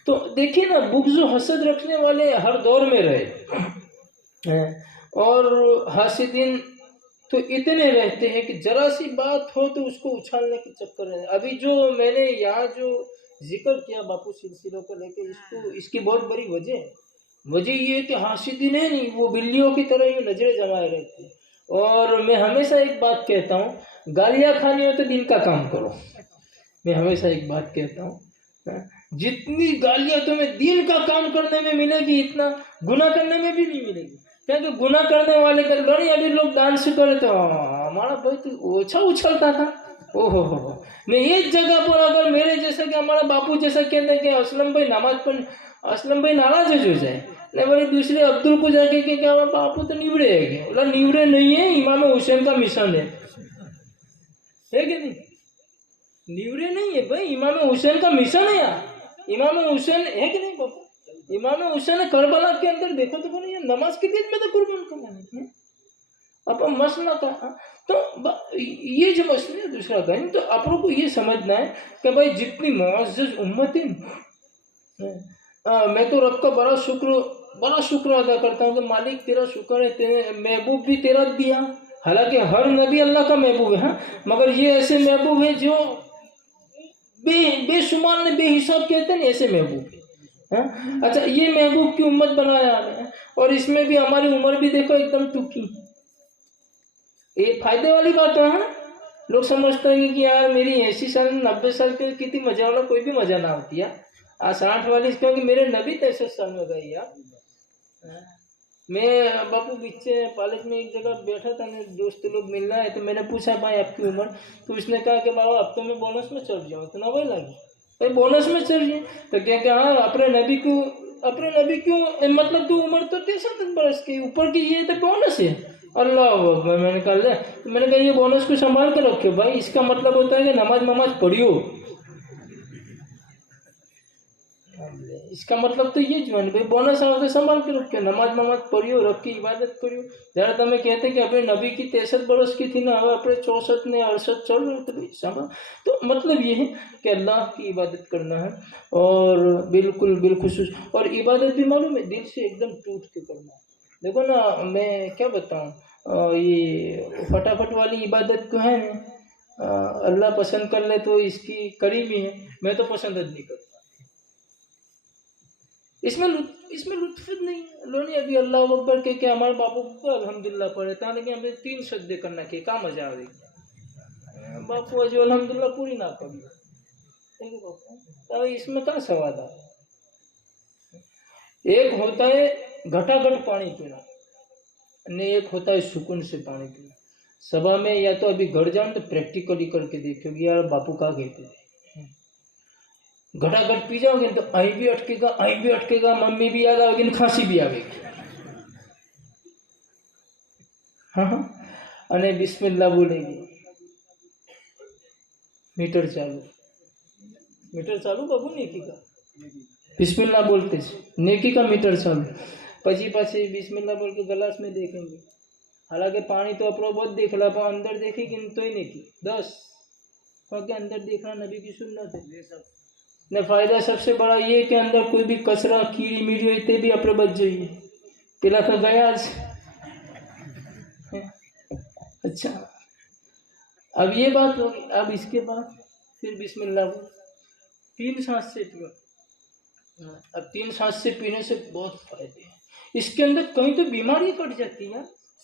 تو دیکھیے نا، بغض و حسد رکھنے والے ہر دور میں رہے، اور حاسدین تو اتنے رہتے ہیں کہ ذرا سی بات ہو تو اس کو اچھالنے کے چکر ہے. ابھی جو میں نے یہاں جو ذکر کیا باپو سلسلوں کو لے کے، اس کی بہت بڑی وجہ ہے. وجہ یہ ہے کہ حاسدین ہے نہیں، وہ بلیوں کی طرح ہی نظریں جمائے رہتے ہیں. اور میں ہمیشہ ایک بات کہتا ہوں، گالیاں کھانی ہو تو دین کا کام کرو. میں ہمیشہ ایک بات کہتا ہوں، جتنی گالیاں تمہیں دین کا کام کرنے میں ملے گی اتنا گناہ کرنے میں بھی نہیں ملے گی. کیونکہ گناہ کرنے والے کا لڑی ابھی لوگ ڈانس کرے تو ہمارا بہت اوچھا اچھلتا تھا، او ہو نہیں. ایک جگہ پر اگر میرے جیسا کہ ہمارا باپو جیسا کہتے ہیں کہ اسلم بھائی نماز پڑھ، اسلم بھائی ناراض ہو جائے، نہیں بڑے دوسرے عبدل کو جا کے کہ کیا باپو تو نیوڑے ہے گے، بولا نیوڑے نہیں ہے، امام حسین کا مشن ہے کہ نہیں؟ نیوڑے نہیں ہے بھائی، امام حسین کا مشن ہے یار. امام حسین ہے کہ نہیں باپو؟ امام حسین کربلا کے اندر دیکھو تو بولے یہ نماز کے دن میں تو قربان کرنا ہے. اب مسئلہ کا تو یہ جو مسئلہ ہے دوسرا کہیں تو آپ کو یہ سمجھنا ہے کہ بھائی جتنی معزز امت ہے، میں تو رب کا بڑا شکر ادا کرتا ہوں کہ مالک تیرا شکر ہے، تیرے محبوب بھی تیرا دیا. حالانکہ ہر نبی اللہ کا محبوب ہے، مگر یہ ایسے محبوب ہے جو بے شمار نے بے حساب کہتے ہیں، ایسے محبوب ہے. اچھا یہ محبوب کی امت بنایا ہمیں، اور اس میں بھی ہماری عمر بھی دیکھو ایک دم ٹوکی. یہ فائدے والی بات ہے. لوگ سمجھتے ہیں کہ یار میری 80 سال 90 سال کے کتنی مزہ والا، کوئی بھی مزہ نہ ہوتی ہے. 60 والی کیونکہ میرے نبی 63 سال میں گئی یار. میں باپو بچے کالج میں ایک جگہ بیٹھا تھا، میرے دوست لوگ ملنا ہے تو میں نے پوچھا بھائی آپ کی عمر، تو اس نے کہا کہ بابا اب تو میں بونس میں چل جاؤں. اتنا وہی لگی بھائی بونس میں چل جائے تو کیا ہاں اپنے نبی کیوں مطلب تو عمر تو 63 برس کی اوپر کی، یہ تو بونس ہے. اللہ اکبر. میں نے کہا لے، میں نے کہا یہ بونس کو سنبھال کے رکھو بھائی، اس کا مطلب ہوتا ہے کہ نماز پڑھیو. اس کا مطلب تو یہ جو ہے بھائی بونس آؤ تو سنبھال کے رکھو، نماز پڑھیو، رب کی عبادت کریو. ذرا تمہیں کہتے کہ اپنے نبی کی 63 برس کی تھی نا، اپنے 64 نے 68 چل رہے تو بھائی سنبھال. تو مطلب یہ ہے کہ اللہ کی عبادت کرنا ہے، اور بالکل بالخصوص، اور عبادت بھی معلوم ہے دل سے ایک دم ٹوٹ کے کرنا ہے. دیکھو نا میں کیا بتاؤں، یہ فٹافٹ والی عبادت تو ہے نہیں، اللہ پسند کر لے تو اس کی کریمی ہے. میں تو پسند نہیں کرتا، اس میں لطف نہیں ہے. لوگ نے ابھی اللہ اکبر کے کہ ہمارے باپو کو الحمدللہ پڑھے تھا، لیکن ہمیں 3 سجدے کرنا کہ کیا مزہ آ رہی باپو جو الحمدللہ پوری نہ پڑھی، اس میں کیا سواد ہے. ایک ہوتا ہے گھٹا گھٹ پانی پینا، ایک ہوتا ہے سکون سے پانی پینا. صبح میں یا تو ابھی گھر جاؤں تو پریکٹیکلی کر کے دیکھو گی یار باپو کہا کہتے تھے. گھٹا گھٹ پی جاؤ گے تو آئی بھی اٹکے گا، ممی بھی یاد آئے گی، کھانسی بھی آئے گی. ہاں انے بسم اللہ بولے گی، میٹر چالو بابو نیکی کا، بسم اللہ بولتے نیکی کا میٹر چالو. پچی بسم اللہ بول کے گلاس میں دیکھیں گے، حالانکہ پانی تو اپنا بہت دیکھ لا، پر اندر دیکھے گی تو ہی نیکی 10، کیونکہ اندر دیکھنا نبی کی سنت ہے. نے فائدہ سب سے بڑا یہ کہ اندر کوئی بھی کچرا کیڑی میڑی ہوتے بھی اپنے بچ جائیے. پلا تو گیا آج. اچھا اب یہ بات ہوگی. اب اس کے بعد پھر بسم اللہ بول 3 سانس سے پیو. اب 3 سانس سے پینے سے بہت فائدے ہیں. اس کے اندر کہیں تو بیماری کٹ جاتی ہے.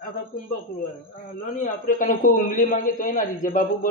આખા કુંભા કુરવા લો નહીં આપણે કને કોઈ ઉંગલી માંગે તો ના દીજે, બાપુ બહુ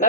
લા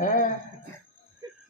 હે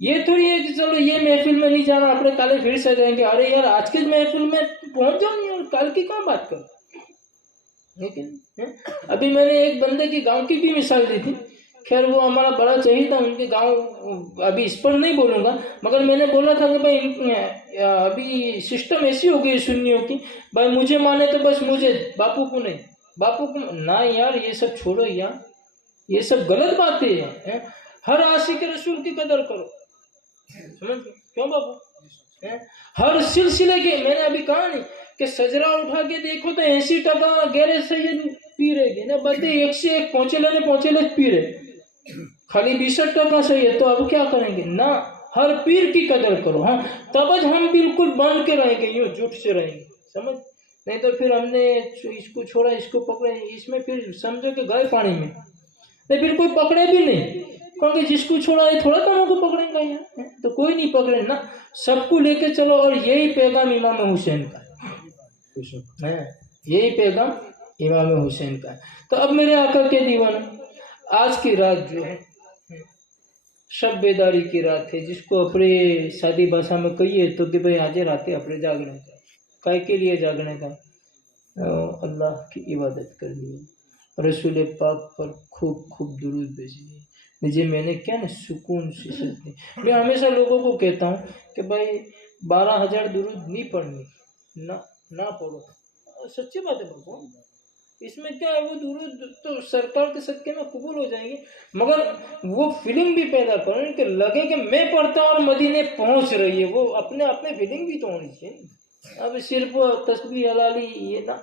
یہ تھوڑی ہے کہ چلو یہ محفل میں نہیں جانا اپنے کالے پھر سے جائیں گے. ارے یار آج کے محفل میں پہنچ جاؤ نہیں اور کل کی کہاں بات کرو. لیکن ابھی میں نے ایک بندے کی گاؤں کی بھی مثال دی تھی. خیر وہ ہمارا بڑا چاہیے تھا ان کے گاؤں، ابھی اس پر نہیں بولوں گا، مگر میں نے بولا تھا کہ بھائی ابھی سسٹم ایسی ہو گئی سنیوں کی، بھائی مجھے مانے تو بس مجھے، باپو کو نہیں. باپو کو نہ یار، یہ سب چھوڑو یار، یہ سب غلط باتیں ہیں. ہر عاشق رسول کی قدر کرو. سمجھ گئے؟ کیوں باپو؟ ہر سلسلے کے، میں نے ابھی کہا نہیں کہ سجرا اٹھا کے دیکھو تو 80% گہرے سید پی رہے گی نا، بدے 101 پہنچے لے پی رہے، خالی 62% صحیح ہے. تو اب کیا کریں گے؟ نہ، ہر پیر کی قدر کرو. ہاں تب ہم بالکل باندھ کے رہیں گے، یوں جھوٹ سے رہیں گے. سمجھ؟ نہیں تو پھر ہم نے اس کو چھوڑا، اس کو پکڑے، اس میں پھر سمجھو کہ گئے پانی میں. نہیں پھر کوئی پکڑے بھی نہیں، کیونکہ جس کو چھوڑا ہے تھوڑا تو کو پکڑیں گا یار، تو کوئی نہیں پکڑے نا. سب کو لے کے چلو، اور یہی پیغام امام حسین کا ہے، یہی پیغام امام حسین کا ہے. تو اب میرے آقا کے دیوان، آج کی رات جو ہے شب بیداری کی رات ہے، جس کو اپنے سادی بھاشا میں کہیے تو کہ بھائی آج رات ہے اپنے جاگنے کا. کائے کے لیے جاگنے کا؟ اللہ کی عبادت کرنی ہے، رسول پاک پر خوب خوب درود بھیجنی ہے. مجھے میں نے کیا نا سکون سے سکتے. میں ہمیشہ لوگوں کو کہتا ہوں کہ بھائی 12,000 درود نہیں پڑھنی، نہ پڑھو. سچی بات ہے بابا، اس میں کیا ہے؟ وہ درود تو سرکار کے صدقے میں قبول ہو جائیں گے، مگر وہ فیلنگ بھی پیدا کریں کہ لگے کہ میں پڑھتا ہوں اور مدینے پہنچ رہی ہے. وہ اپنے فیلنگ بھی تو ہونی چاہیے. اب صرف تسبیح حلالی یہ نا،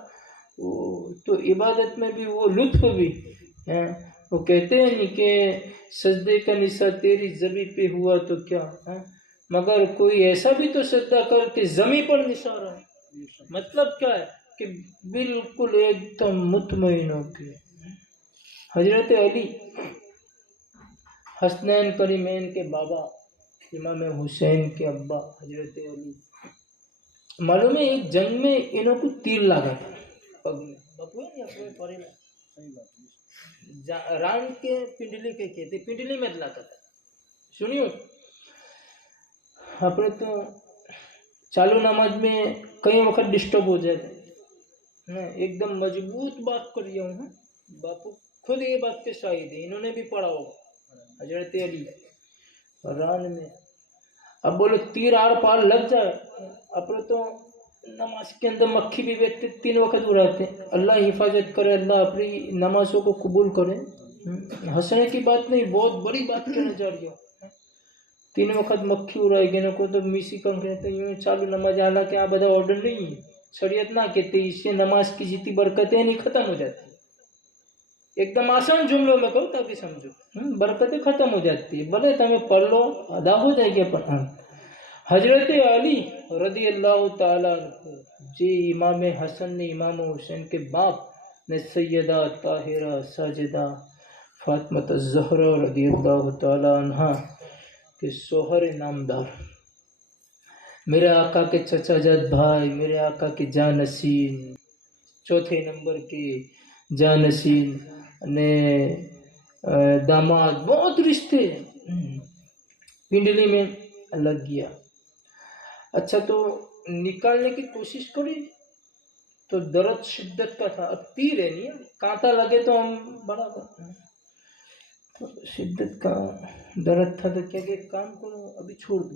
تو عبادت میں بھی وہ لطف بھی ہے. وہ کہتے ہیں نہیں کہ سجدے کا نسا تیری زمیں پہ ہوا تو کیا، مگر کوئی ایسا بھی تو سجدہ کر کہ زمیں پر نثار رہا. مطلب کیا ہے کہ بالکل ایک دم مطمئن ہو کے. حضرت علی حسنین کریمین کے بابا، امام حسین کے ابا حضرت علی، معلوم ہے ایک جنگ میں انہوں کو تیر لگا تھا پگ میں. ران کے پنڈلی کے کہتے، پنڈلی میں لگا تھا. سنیو اپنے تو چالو نماز میں کئی وقت ڈسٹرب ہو جاتے ہیں. ایک دم مضبوط بات کر رہا ہوں، باپو خود یہ بات کے شاہد ہے، انہوں نے بھی پڑھا ہوگا حضرت علی ران میں. اب بولو تیر آر پار لگ جائے، اپنے تو نماز کے اندر مکھی بھی بیٹھتے 3 وقت اڑاتے. اللہ حفاظت کرے، اللہ اپنی نمازوں کو قبول کرے. ہنسنے کی بات نہیں، بہت بڑی بات کہنا چاہ رہی ہوں. 3 وقت مکھی اڑائے گے نا کو تو میسی کم کہتے یوں چالو نماز آنا کہ آپ بدا آرڈر نہیں ہے، شریعت نہ کہتے. اس سے نماز کی جتنی برکتیں نہیں ختم ہو جاتی. ایک دم آسان جملوں میں کہو تاکہ سمجھو، برکتیں ختم ہو جاتی ہے. بھلے تمہیں پڑھ لو، ادا ہو جائے گی. حضرت علی رضی اللہ تعالیٰ عنہ جی امام حسن نے، امام حسین کے باپ نے، سیدہ طاہرہ ساجدہ فاطمہ الزہرا رضی اللہ تعالیٰ عنہ کے شوہر نامدار، میرے آقا کے چچا جاد بھائی، میرے آقا کے جانشین، 4 نمبر کے جانشین نے داماد، بہت رشتے پنڈلی میں لگ گیا. اچھا تو نکالنے کی کوشش کری تو درد شدت کا تھا. اب تیر ہے نہیں، کانٹا لگے تو ہم بڑا شدت کا درد تھا. تو کیا کہ کام کرو، ابھی چھوڑ دو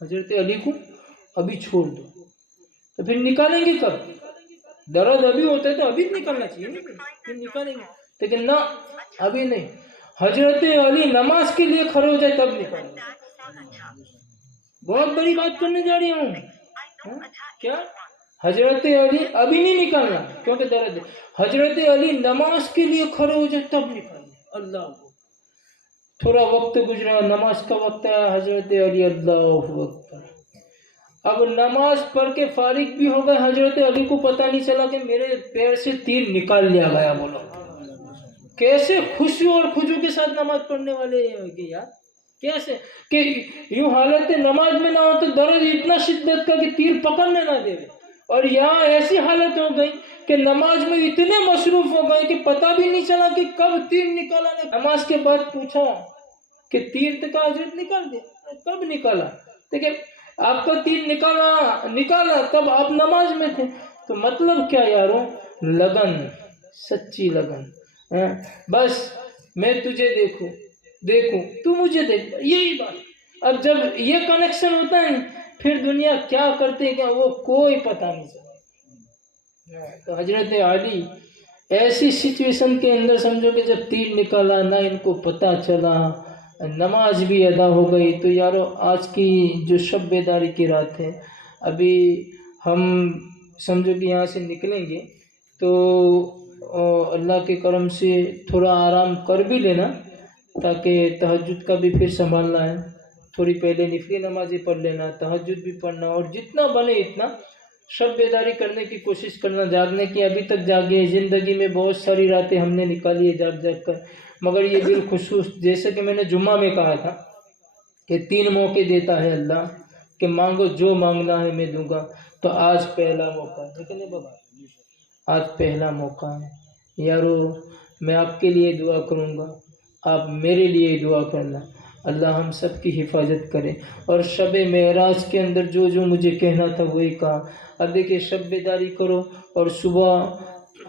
حضرت علی کو، ابھی چھوڑ دو. تو پھر نکالیں گے کب؟ درد ابھی ہوتا ہے تو ابھی نکالنا چاہیے، پھر نکالیں گے. لیکن نہ، ابھی نہیں. حضرت علی نماز کے لیے کھڑے ہو جائے تب نکالیں گے. بہت بڑی بات کرنے جا رہی ہوں. کیا حضرت علی ابھی نہیں نکالنا کیونکہ درد ہے. حضرت علی نماز کے لیے کھڑے ہو جائے تب نکالنا. اللہ کو تھوڑا وقت گزرا، نماز کا وقت آیا، حضرت علی اللہ اکبر. اب نماز پڑھ کے فارغ بھی ہو گئے. حضرت علی کو پتہ نہیں چلا کہ میرے پیر سے تیر نکال لیا گیا. بولو کیسے خوشی اور خضوع کے ساتھ نماز پڑھنے والے ہیں یار. کیسے کہ یوں حالت نماز میں نہ ہو تو درد اتنا شدت کا کہ تیر پکڑنے نہ دے. اور یہاں ایسی حالت ہو گئی کہ نماز میں اتنے مصروف ہو گئے کہ پتہ بھی نہیں چلا کہ کب تیر نکالا. نماز کے بعد پوچھا کہ تیر تو کا حضرت نکال دیا. کب نکالا؟ دیکھیں آپ کا تین نکالا کب؟ آپ نماز میں تھے. تو مطلب کیا یاروں؟ لگن، سچی لگن. بس میں تجھے دیکھوں تو مجھے دیکھ، یہی بات. اب جب یہ کنیکشن ہوتا ہے پھر دنیا کیا کرتے کیا وہ کوئی پتہ نہیں چلتا. تو حضرت علی ایسی سچویشن کے اندر سمجھو کہ جب تیر نکالا نہ ان کو پتہ چلا، نماز بھی ادا ہو گئی. تو یارو آج کی جو شب بیداری کی رات ہے، ابھی ہم سمجھو کہ یہاں سے نکلیں گے تو اللہ کے کرم سے تھوڑا آرام کر بھی لینا تاکہ تہجد کا بھی پھر سنبھالنا ہے. تھوڑی پہلے نفلی نمازیں پڑھ لینا، تہجد بھی پڑھنا، اور جتنا بنے اتنا شب بیداری کرنے کی کوشش کرنا. جاگنے کی ابھی تک جاگے، زندگی میں بہت ساری راتیں ہم نے نکالی ہے جاگ کر، مگر یہ بالخصوص جیسے کہ میں نے جمعہ میں کہا تھا کہ 3 موقع دیتا ہے اللہ کہ مانگو جو مانگنا ہے میں دوں گا. تو آج پہلا موقع ہے، لیکن بابا آج پہلا موقع ہے یارو. میں آپ کے لیے دعا کروں گا، آپ میرے لیے دعا کرنا. اللہ ہم سب کی حفاظت کرے. اور شب معراج کے اندر جو مجھے کہنا تھا وہی کہا. اب دیکھیں شب بیداری کرو اور صبح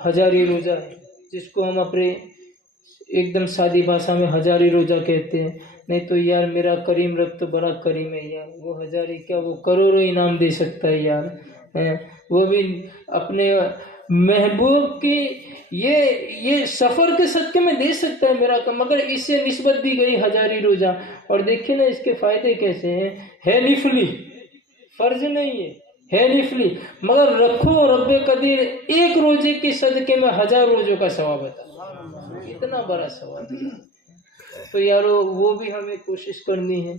ہزاری روزہ ہے جس کو ہم اپنے ایک دم سادی بھاشا میں ہزاری روزہ کہتے ہیں. نہیں تو یار میرا کریم رب تو بڑا کریم ہے یار، وہ ہزاری کیا وہ کروڑوں انعام دے سکتا ہے یار. وہ بھی اپنے محبوب کی یہ سفر کے صدقے میں دے سکتا ہے میرا کام، مگر اس سے نسبت دی گئی ہزاری روزہ. اور دیکھیں نا اس کے فائدے کیسے ہیں. ہے نفلی، فرض نہیں ہے نفلی، مگر رکھو رب قدیر ایک روزے کے صدقے میں 1000 روزوں کا ثواب ہوتا ہے. اتنا بڑا ثواب ہے. تو یارو وہ بھی ہمیں کوشش کرنی ہے.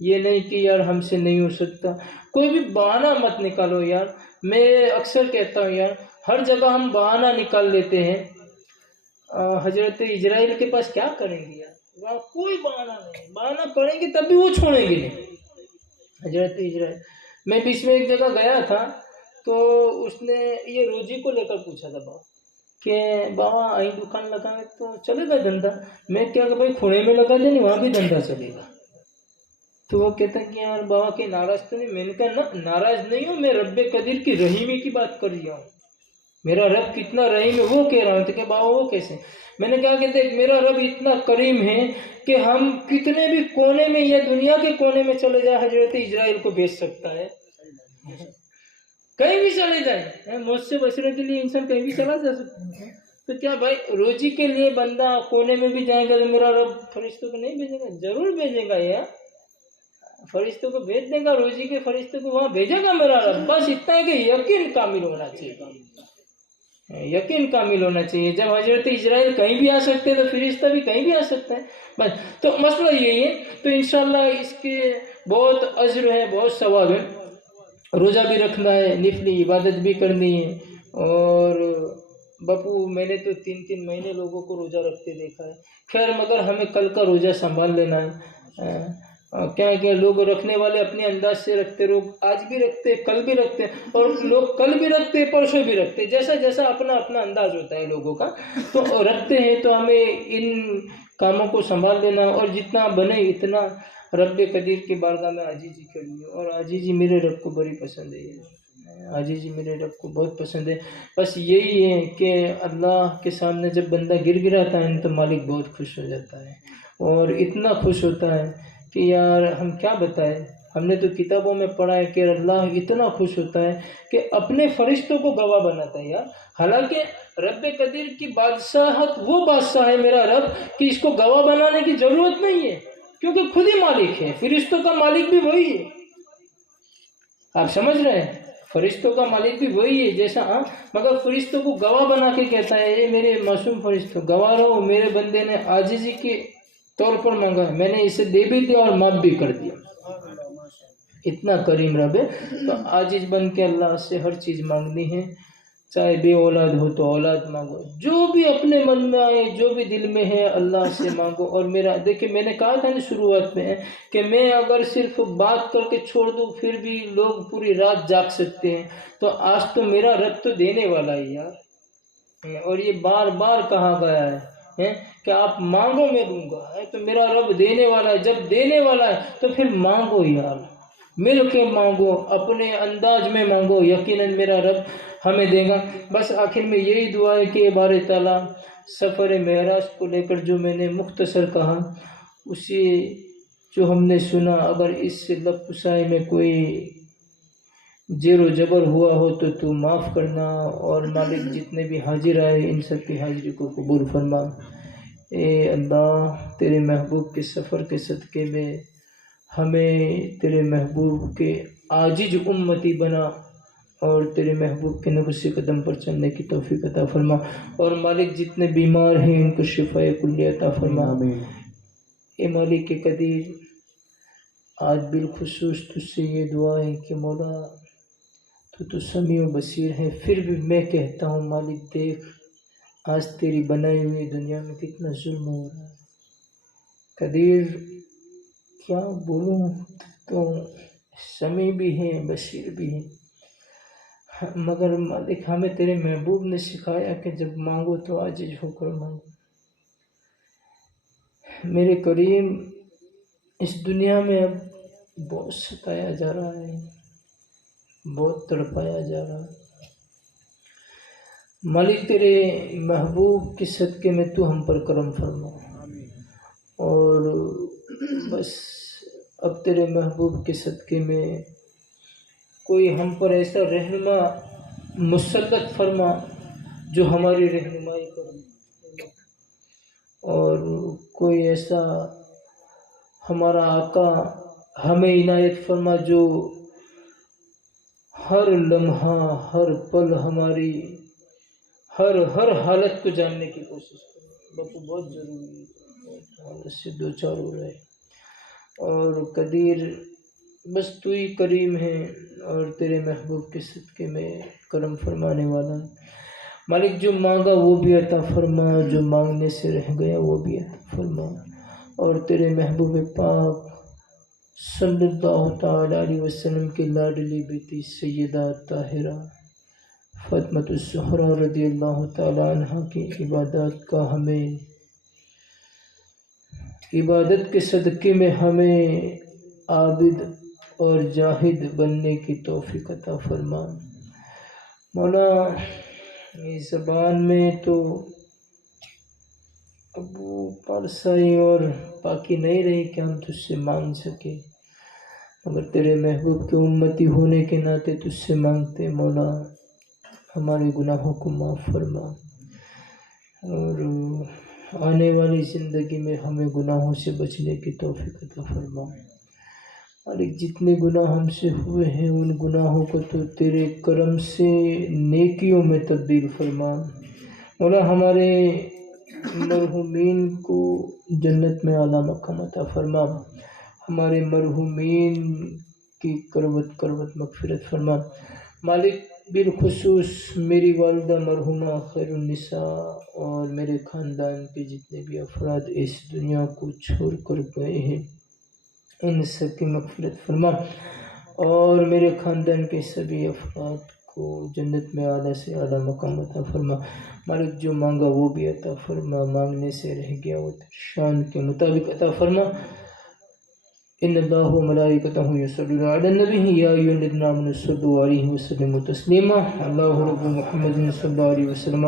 یہ نہیں کہ یار ہم سے نہیں ہو سکتا. کوئی بھی بہانہ مت نکالو یار. میں اکثر کہتا ہوں یار ہر جگہ ہم بہانہ نکال لیتے ہیں. حضرت اسرائیل کے پاس کیا کریں گے یار؟ وہاں کوئی بہانہ نہیں، بہانہ کریں گے تب بھی وہ چھوڑیں گے نہیں. حضرت اسرائیل، میں بیچ میں ایک جگہ گیا تھا تو اس نے یہ روزی کو لے کر پوچھا تھا بابا کہ بابا آئی دکان لگائے تو چلے گا دھندا؟ میں کیا کہ بھائی کھوڑے میں لگا دیں وہاں بھی دھندا چلے گا. تو وہ کہتا کہ یار بابا کے ناراض تو نہیں؟ میں نے کہا ناراض نہیں ہوں، میں رب قدیر کی رحیمی کی بات کر رہا ہوں. میرا رب کتنا رحیم ہے وہ کہہ رہا ہوں. تو کہ بابا وہ کیسے؟ میں نے کہا کہ دیکھ میرا رب اتنا کریم ہے کہ ہم کتنے بھی کونے میں یا دنیا کے کونے میں چلے جائے حضرت اسرائیل کو بھیج سکتا ہے. کہیں بھی چلے جائے، موت سے بچنے کے لیے انسان کہیں بھی چلا جا سکتا ہے. تو کیا بھائی روزی کے لیے بندہ کونے میں بھی جائے گا تو میرا رب فرشتوں کو نہیں بھیجے گا؟ ضرور بھیجے گا یار، فرشتوں کو بھیج دے گا. روزی کے فرشتوں کو وہاں بھیجے گا میرا رب. بس اتنا ہے کہ یقین کامل ہونا چاہیے، یقین کامل ہونا چاہیے. جب حضرت اسرائیل کہیں بھی آ سکتے تو فرشتہ بھی کہیں بھی آ سکتا ہے. بس تو مسئلہ یہی ہے. تو انشاءاللہ اس کے بہت اجر ہے، بہت ثواب ہے. روزہ بھی رکھنا ہے، نفلی عبادت بھی کرنی ہے. اور بپو میں نے تو 3 مہینے لوگوں کو روزہ رکھتے دیکھا ہے. خیر مگر ہمیں کل کا روزہ سنبھال لینا ہے. کیا لوگ رکھنے والے اپنے انداز سے رکھتے، لوگ آج بھی رکھتے کل بھی رکھتے، اور لوگ کل بھی رکھتے پرسوں بھی رکھتے، جیسا اپنا انداز ہوتا ہے لوگوں کا تو رکھتے ہیں. تو ہمیں ان کاموں کو سنبھال لینا اور جتنا بنے اتنا رب قدیر کی بارگاہ میں عاجزی کرنی. اور عاجزی میرے رب کو بڑی پسند ہے، عاجزی میرے رب کو بہت پسند ہے. بس یہی ہے کہ اللہ کے سامنے جب بندہ گر گراتا ہے تو مالک بہت خوش ہو جاتا ہے، اور اتنا خوش ہوتا ہے کہ یار ہم کیا بتائیں. ہم نے تو کتابوں میں پڑھا ہے کہ اللہ اتنا خوش ہوتا ہے کہ اپنے فرشتوں کو گواہ بناتا ہے یار. حالانکہ رب قدیر کی بادشاہت وہ بادشاہ ہے میرا رب کہ اس کو گواہ بنانے کی ضرورت نہیں ہے، کیونکہ خود ہی مالک ہے. فرشتوں کا مالک بھی وہی ہے. آپ سمجھ رہے ہیں؟ فرشتوں کا مالک بھی وہی ہے جیسا مگر فرشتوں کو گواہ بنا کے کہتا ہے اے میرے معصوم فرشتوں گواہ رہو، میرے بندے نے عاجزی کے طور پر مانگا ہے، میں نے اسے دے بھی دیا اور معاف بھی کر دیا. اتنا کریم رب ہے. تو عاجز بن کے اللہ سے ہر چیز مانگنی ہے. چاہے بے اولاد ہو تو اولاد مانگو، جو بھی اپنے من میں آئے، جو بھی دل میں ہے اللہ سے مانگو. اور میرا دیکھیں میں نے کہا تھا نا شروعات میں کہ میں اگر صرف بات کر کے چھوڑ دوں پھر بھی لوگ پوری رات جاگ سکتے ہیں. تو آج تو میرا رب تو دینے والا ہے یار، اور یہ بار بار کہا گیا ہے ہے کہ آپ مانگو میں دوں گا، ہے تو میرا رب دینے والا ہے، جب دینے والا ہے تو پھر مانگو یار، مل کے مانگو، اپنے انداز میں مانگو، یقیناً میرا رب ہمیں دے گا۔ بس آخر میں یہی دعا ہے کہ بار تعالیٰ سفر معراج کو لے کر جو میں نے مختصر کہا، اسی جو ہم نے سنا، اگر اس سے لب پسائی میں کوئی زیر و جبر ہوا ہو تو معاف کرنا، اور مالک جتنے بھی حاضر آئے ان سب کی حاضری کو قبول فرما۔ اے اللہ، تیرے محبوب کے سفر کے صدقے میں ہمیں تیرے محبوب کے عاجز امتی بنا، اور تیرے محبوب کے نقش قدم پر چلنے کی توفیق عطا فرما، اور مالک جتنے بیمار ہیں ان کو شفاء کلی عطا فرما۔ اے مالک کے قدیر، آج بالخصوص تجھ سے یہ دعا ہے کہ مولا تو سمیع و بصیر ہے، پھر بھی میں کہتا ہوں مالک دیکھ آج تیری بنائی ہوئی دنیا میں کتنا ظلم ہو رہا ہے، قدیر کیا بولوں، تو سمیع بھی ہے بصیر بھی ہے، مگر مالک ہمیں تیرے محبوب نے سکھایا کہ جب مانگو تو عاجز ہو کر مانگو۔ میرے کریم، اس دنیا میں اب بہت ستایا جا رہا ہے، بہت تڑپایا جا رہا ہے، مالک تیرے محبوب کے صدقے میں تو ہم پر کرم فرما، اور بس اب تیرے محبوب کے صدقے میں کوئی ہم پر ایسا رہنما مسلط فرما جو ہماری رہنمائی کرے، اور کوئی ایسا ہمارا آقا ہمیں عنایت فرما جو ہر لمحہ ہر پل ہماری ہر حالت کو جاننے کی کوشش کرے، باپو بہت ضروری ہے، حالت سے دو چار ہو رہے، اور قدیر بس تو ہی کریم ہے، اور تیرے محبوب کے صدقے میں کرم فرمانے والا مالک، جو مانگا وہ بھی عطا فرما، جو مانگنے سے رہ گیا وہ بھی عطا فرما، اور تیرے محبوب پاک صلی اللہ تعالی علیہ وسلم کی لاڈلی بیٹی سیدہ طاہرہ فاطمۃ الزہرا رضی اللہ تعالی عنہ کی عبادات کا ہمیں، عبادت کے صدقے میں ہمیں عابد اور جاہد بننے کی توفیق عطا فرما۔ مولا اس زبان میں تو اب وہ پارسائی اور باقی نہیں رہی کہ ہم تجھ سے مانگ سکے، مگر تیرے محبوب کے امتی ہونے کے ناطے تجھ سے مانگتے مولا ہمارے گناہوں کو معاف فرما، اور آنے والی زندگی میں ہمیں گناہوں سے بچنے کی توفیق عطا فرما۔ مالک جتنے گناہ ہم سے ہوئے ہیں ان گناہوں کو تو تیرے کرم سے نیکیوں میں تبدیل فرما، مولا ہمارے مرحومین کو جنت میں اعلیٰ مقام عطا فرما، ہمارے مرحومین کی کروٹ کروٹ مغفرت فرما، مالک بالخصوص میری والدہ مرحومہ خیر النساء اور میرے خاندان کے جتنے بھی افراد اس دنیا کو چھوڑ کر گئے ہیں ان سب کی مغفرت فرما، اور میرے خاندان کے سبھی افراد کو جنت میں اعلیٰ سے اعلیٰ مقام عطا فرما، مالک جو مانگا وہ بھی عطا فرما، مانگنے سے رہ گیا وہ شان کے مطابق عطا فرما۔ ان اللہ و ملائکتہ یصلون علی النبی یا ایھا الذین آمنوا صلوا علیہ وسلموا تسلیما، اللہ رب محمد صلی اللہ علیہ وسلم،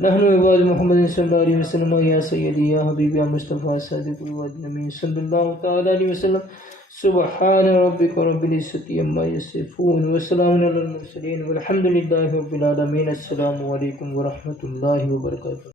نحن عباد محمد صلی اللہ علیہ وسلم، یا سیدی یا حبیبی یا مصطفیٰ صادق الوعد نبی صلی اللہ تعالی علیہ وسلم، سبحان ربک رب العزة عما یصفون وسلام علی المرسلین والحمد للہ رب العالمین۔ السلام علیکم ورحمۃ اللہ وبرکاتہ۔